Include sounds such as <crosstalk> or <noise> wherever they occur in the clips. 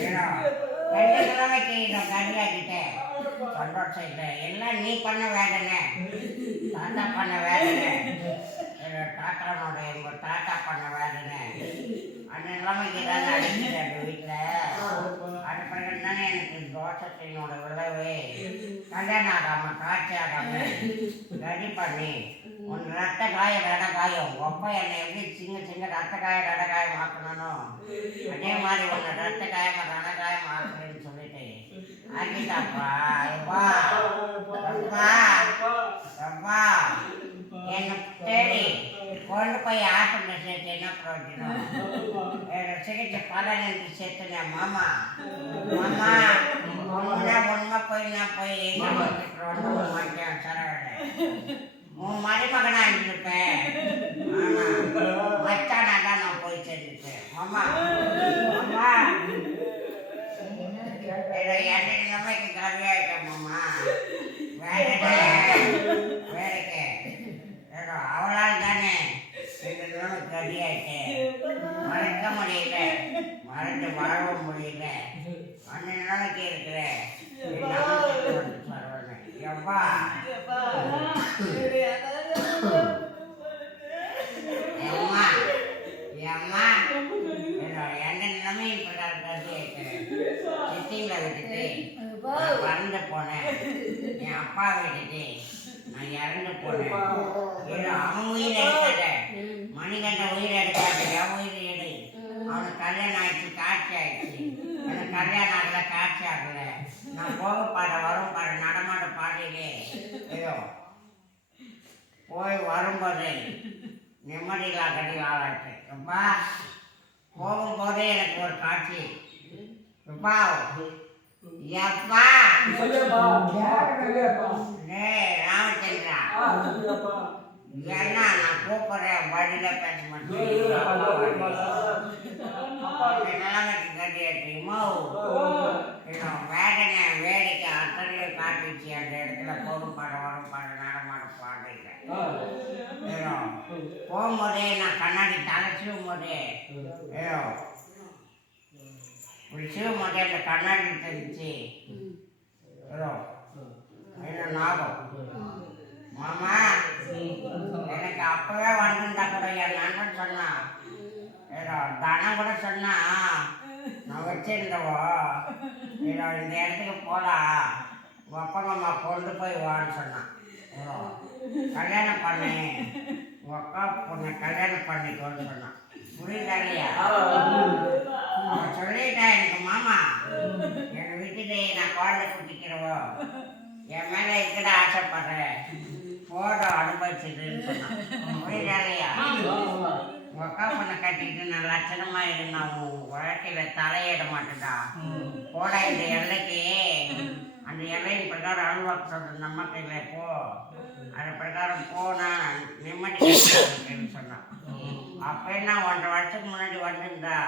ஏடா, ரெண்டு கிழமைக்கு இதை கறியாக்கிட்டேன் சந்தோஷம் இல்லை. எல்லாம் நீ பண்ண வேதனை தாத்தா பண்ண வேதனை எங்க தாத்தானோட எங்க தாத்தா பண்ண வேதனை அந்த நிலைமைக்கு தானே அடிக்கிறாரு வீட்டில் அது பிறகு தானே எனக்கு தோஷத்தினோட விளைவு. கல்யாணம் ஆகாம காட்சி ஆகாம ரெடி பண்ணி உன் ரத்த காய ரட காயம் ஒப்ப என்னை எப்படி சின்ன சின்ன ரத்த காய ரட காயம் ஆக்கணும் அதே மாதிரி உன்னை ரத்த காயமா ரட காயம் ஆக்குறேன்னு சொல்லிட்டு ஆக்கிட்டாப்பா எப்பா அப்பா அப்பா என்னை தேடி கொண்டு போய் ஆஸ்பத்திரி சேர்த்து என்ன பிரயோஜனம் வேற சிகிச்சை பலனின்றி சேர்த்துனேன் மாமா மாமா உண்மை உண்மை போய் நான் போய் உன் மருமகனா இருந்திருப்பேன். மச்சானா தான் நான் போய் சேர்ந்துட்டேன் மாமா மாமா வேற என் நிலைமைக்கு கவியாயிட்டேன் மாமா வேற வேறக்கு ஏதோ அவளால் தானே இந்த நிலைமை கவியாயிட்டேன் மறக்க முடியல மறந்து வாழவும் முடியல அந்த நிலைமைக்கு இருக்கிற எவ்வா எம்மா எம்மா என்னோட எந்த நிலைமையும் பிரகாரம் கருதி இருக்கிறேன் சித்திங்களை விட்டுட்டு நான் வறண்டு போனேன் என் அப்பா விட்டுட்டு நான் இறந்து போனேன். அவன் உயிர் எடுக்காத மணிகண்ட உயிர் எடுக்காத என் உயிர் எடு. அவனுக்கு கல்யாணம் ஆயிடுச்சு காட்சி ஆயிடுச்சு. எனக்கு கல்யாணம் ஆகல காட்சி ஆகல. நான் போக பாட வரும் பாட நடமாட்ட பாடிலே ஏதோ போய் வரும்போது நிம்மதியில்லா கடி ஆளாச்சு அப்பா போகும்போதே எனக்கு ஒரு காட்சி. அப்பா எப்பா? டேய் ராமச்சந்திரா ஏன்னா நான் கூப்பிடுறேன் வழியில பேச மாட்டேன். வேதனை வேடிக்கை அத்தனையும் காட்டுச்சு அந்த இடத்துல. போகும் பாடம் வரும் பாடம் நடமாட பாடுறேன் ஏதோ போகும்போதே நான் கண்ணாடி தலை சீவும் போதே ஏதோ ஒரு சிவ போதே கண்ணாடி தெரிஞ்சு. ஏதோ என்ன ஞாபகம் மாமா எனக்கு அப்பவே வந்துட்டா கூட என் நண்பன் சொன்னான் ஏதோ தனம் கூட சொன்னா நான் வச்சிருந்தவோ ஏதோ இந்த இடத்துக்கு போலாம் உங்க அப்பா அம்மா கொண்டு போய் வான்னு சொன்னான் கல்யாணம் பண்ணி உங்க அக்கா பொண்ணை கல்யாணம் பண்ணிக்கோன்னு சொன்னான் புரியுதா இல்லையா? நான் குழந்தை குட்டிக்கிறவோ என் மேல இருக்கிற ஆசைப்படுறேன் போட அனுபவிச்சுட்டுன்னு சொன்னான். புரியுதா இல்லையா பொண்ணை கட்டிட்டு நான் லட்சணமா இருந்தா உன் வாழ்க்கையில தலையிட மாட்டேன்டா. போட இந்த எல்லைக்கு. அந்த எல்லையின் பிரகாரம் அனுபவம் சொல்ற நம்ம கையில போ. அது பிரகாரம் போனா நிம்மதி சொன்னான். அப்ப என்ன ஒன்றரை வருஷத்துக்கு முன்னாடி வந்திருந்தா?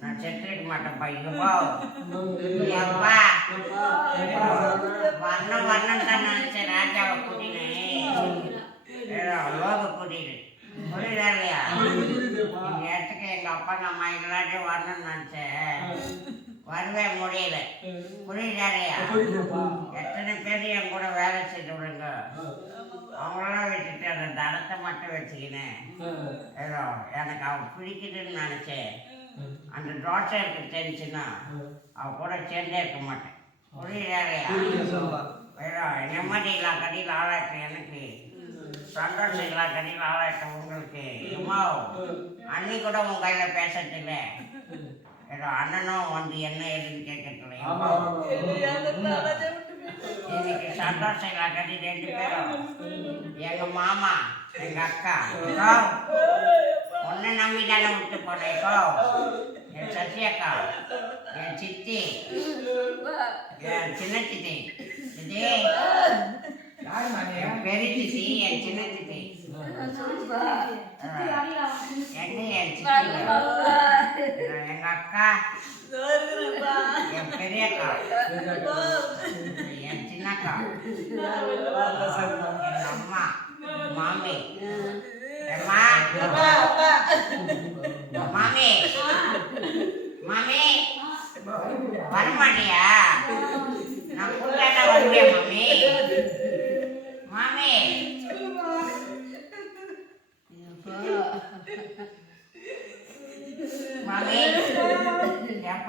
நான் செத்துருக்க மாட்டேன்ப்பா போ. எப்பா? <laughs> வர்ணம் வர்ணம் தான் நினைச்சேன் ராஜாவை கூட்டினேன் லோக கூட்டிட்டு புரியுதா இல்லையா இந்த இடத்துக்கு எங்க அப்பா அம்மா எல்லாத்தையும் வரணும்னு நினைச்சேன். வரவே முடியல. புரியுதா இல்லையா எத்தனை பேர் என் கூட வேலை செய்து விடுங்க. அவங்களெல்லாம் விட்டுட்டு அந்த தடத்தை மட்டும் வச்சுக்கினேன். ஏதோ எனக்கு அவன் பிடிக்குதுன்னு நினைச்சேன். அந்த தோசை எனக்கு தெரிஞ்சுன்னா அவ கூட சேர்ந்தே இருக்க மாட்டேன். ஏதோ நிம்மதி இல்லா கடையில் ஆளாயிட்ட எனக்கு. சந்தோஷம் இல்லா கடையில் ஆளாயிட்ட உங்களுக்கு. அம்மா அண்ணி கூட உன் கையில் பேசுறதில்ல. ஏதோ அண்ணனும் வந்து என்ன ஏதுன்னு கேட்கறதில்ல இன்னைக்கு சந்தோஷம் கடி ரெண்டு பேரும். எங்க மாமா எங்க அக்கா உன்னை நம்பி தானே விட்டு போனேன் இப்போ என் சசி அக்கா என் சித்தி என் சின்ன சித்தி சித்தி என் பெரிய சித்தி என் சின்ன சித்தி என்ன என் சித்தி எங்க அக்கா என் பெரிய அக்கா என் சின்ன அக்கா என் அம்மா மாமி அம்மா மாமி மாமி மாட்டியா நான் கூட்டாண்டா வருவேன் மாமி மாமி மாமி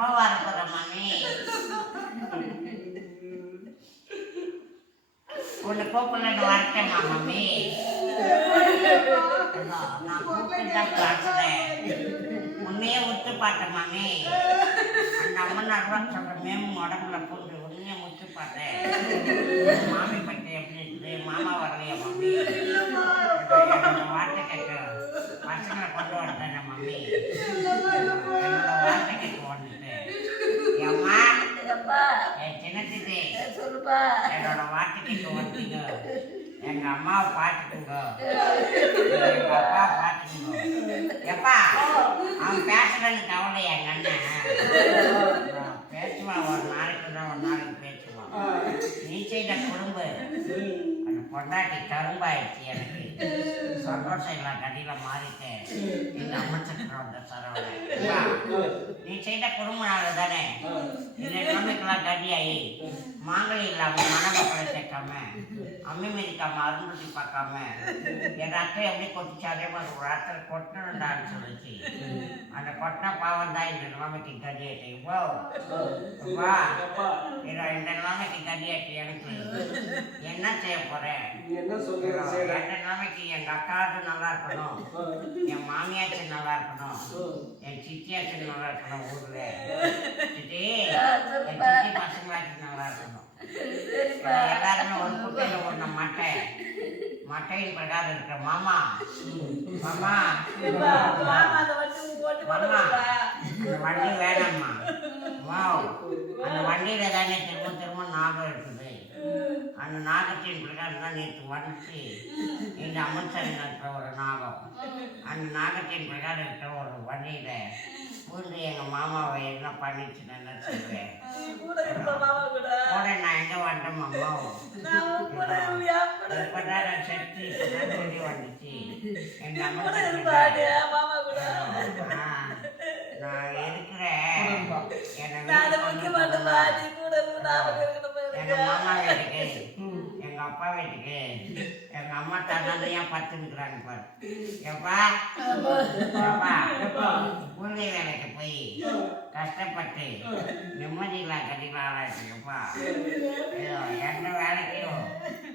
எப்போ வரப்போற மாமி உன்னை கூப்பிடலன்னு வரட்டேம்மா மாமி நான் கூப்பிட்டு பார்த்தேன் உன்னையே விட்டு பார்த்தேன் மாமி அந்த அம்மன் அருவா மேம் உடம்புல போட்டு உன்னையே விட்டு பார்த்தேன் மாமி பற்றி எப்படி இருக்குது மாமா வரலையா மாமி வார்த்தை கேட்க பசங்களை கொண்டு வந்துட்டேன் மாமி என்னோட வார்த்தை கேட்க வந்துட்டேன் ஏம்மா அப்பா என் சின்னத்திட்டு சொல்லுப்பா என்னோட வார்த்தை கேட்க வந்துட்டீங்க எங்க அம்மாவை பார்த்துக்கோங்க எங்க அப்பா பார்த்துக்குங்க எப்பா அவன் பேசுறேன்னு கவலை எங்க அண்ணன்? பேசுவான் ஒரு நாளைக்கு தான் ஒரு நாளைக்கு பேசுவான். நீ செய்த குடும்ப அந்த பொண்டாட்டி கரும்பாயிடுச்சு எனக்கு. சந்தோஷம் இல்லை கடையில் மாறிட்டேன். இந்த அமைச்சர் வந்த சரவணன். நீ செய்த குறும்புனால தானே? இந்த நிலைமைக்கெல்லாம் கடியாயி மாங்கலி இல்லாமல் மனதை சேர்க்காம அம்மி மிதிக்காம அருந்துட்டி பார்க்காம. என் அத்தை எப்படி கொட்டிச்சு அதே மாதிரி ஒரு அத்தை கொட்டணுண்டான்னு சொல்லிச்சு. அந்த கொட்டின பாவம் தான் இந்த நிலைமைக்கு வா இதை இந்த நிலைமைக்கு கடியாயிட்டு எனக்கு. என்ன செய்ய போறேன் என்ன செய்யற. என் நிலைமைக்கு எங்க அக்காவது நல்லா இருக்கணும். என் மாமியாச்சு நல்லா இருக்கணும். என் சித்தியாச்சு நல்லா இருக்கணும் ஊர்ல. சித்தி என் சித்தி பசங்களாச்சு நல்லா இருக்கணும். எல்லாருமே ஒரு குட்டையில ஒண்ணு மட்டை. மட்டையின் பிரகாரம் இருக்கிற மாமா. மாமா. மாமா அந்த வண்டி வேணாம்மா. வாவ். அந்த வண்டியில தானே திரும்ப திரும்ப நாகம் இருக்குது. அந்த நாகத்தின் பிரகாரம் தான் நேற்று வந்துச்சு இந்த அமைச்சர் இருக்கிற ஒரு நாகம். அந்த நாகத்தின் பிரகாரம் இருக்கிற ஒரு வண்டியில பூந்து எங்க மாமாவை என்ன பண்ணிச்சுன்னு என்ன சொல்லுவேன் கூட நான் எங்க வந்தேன் மாமா? நான் உன் கூட என் கூட. இப்பதான் செத்து சொல்லி வந்துச்சு எங்க கூட அமைச்சர் இருப்பாடி மாமா கூட ஆ, நான் இருக்கிறேன் என்னை நான் அதை வீட்டுக்கு முக்கிய கொண்டு மாட்டேன் போங்க. நீ கூட இருந்து ஞாபகம் இருக்கணும் எங்க பாருங்க மாமா வீட்டுக்கு <laughs> எங்க அப்பா வீட்டுக்கு எங்க அம்மா தன்னதையா பத்து இருக்கிறாங்க பாரு. எப்பா? எப்பா? கூலி வேலைக்கு போய் கஷ்டப்பட்டு நிம்மதியில்லா கட்டில ஆளாச்சுப்பா ஐயோ எந்த வேலைக்கும்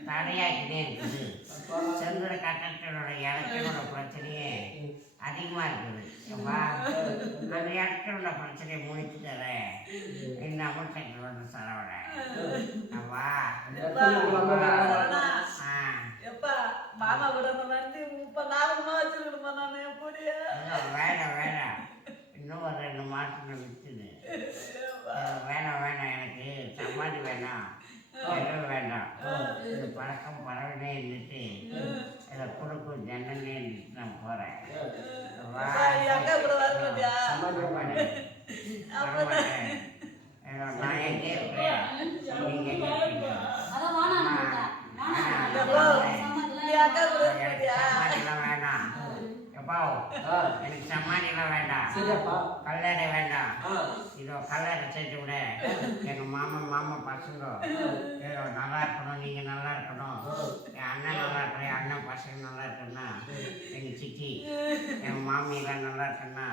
தடையாக்கிட்டே இருக்குது. செங்குட கட்டடத்தோட இடத்தினோட பிரச்சனையே அதிகமா இருக்குது. எப்பா அந்த இடத்தினோட பிரச்சனையை முடிச்சு தரேன் இந்த அமைச்சர் வந்து சரவண. அப்பா. மாமா கூட முப்பது நாளுக்குமா வச்சிருக்கணுமா நான் எப்படி ஐயோ, வேணாம். போறேன் அக்கா கூட வர மாட்டியா எனக்கு வேண்டாம் கல்லறை இதோ கல்லறை சேர்த்து விட எங்க மாமா மாமா பசங்க ஏதோ நல்லா இருக்கணும் நீங்க நல்லா இருக்கணும் என் அண்ணன் நல்லா இருக்கணும் என் அண்ணன் பசங்க நல்லா இருக்கணும்னா எங்க சித்தி என் மாமியெல்லாம் நல்லா இருக்கேன்னா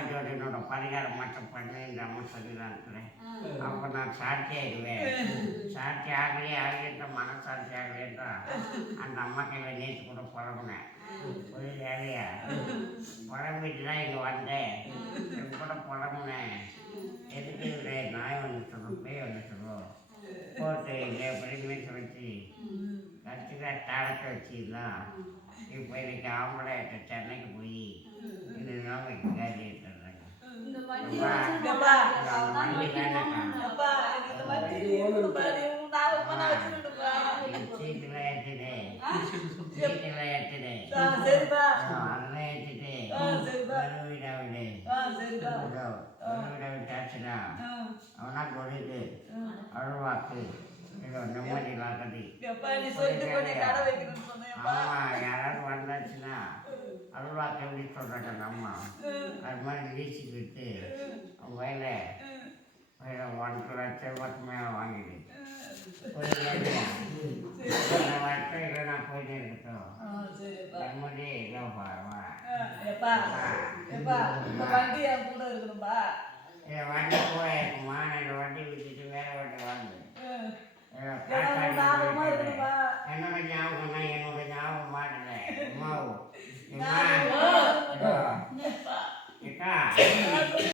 ஏதோ என்னோட பரிகாரம் மட்டும் பண்ணி இந்த அம்மா சொல்லிதான் இருக்கிறேன். அப்போ நான் சாட்சி ஆகிடுவேன் சாட்சி ஆகலையே ஆகிட்டு மனசாட்சி ஆகலையேட்டா அந்த அம்மா கையில் நேற்று கூட புறம்புனேன் புரியுது வேலையா? புறம்பிட்டு தான் இங்கே வந்தேன். என் கூட புறம்புனேன் எதுக்கு இல்லை நாய் ஒன்று சொல்லும் பேய் ஒன்று சொல்லும் போட்டு இங்கே கத்திரிக்கா தாளத்தை வச்சுக்கலாம் இப்போ இன்னைக்கு ஆம்பளை சென்னைக்கு போய் எனக்கு இதோ விட்டாச்சுன்னா ஆ, அவனா கொடுக்கு. அழுவாக்கு இதோ நிம்மதி கதி எப்பா நீ சொல்லிட்டு போய் கடை வைக்கணும்னு சொன்னேன்ப்பா ஆமா யாராவது வந்தாச்சுன்னா அல்வாக்கு எப்படி சொல்கிறாங்க அம்மா. அது மாதிரி வீசிக்கிட்டு அவன் வயல வயல ஒன்றரை லட்சம் ரூபாய்க்கு மேலே வாங்கிடு. இல்லை நான் போயிட்டே இருக்கட்டும். ஆ, சரிப்பா. கண்மணி இல்லை வா வா ஆ, எப்பா எப்பா இந்த வண்டி கூட இருக்கணும்பா. என் நான் வண்டி விட்டுட்டு வேற வண்டி வாங்க என்னோட ஞாபகம் தான் என்னோட ஞாபகம் மாட்டேன் அம்மாவும்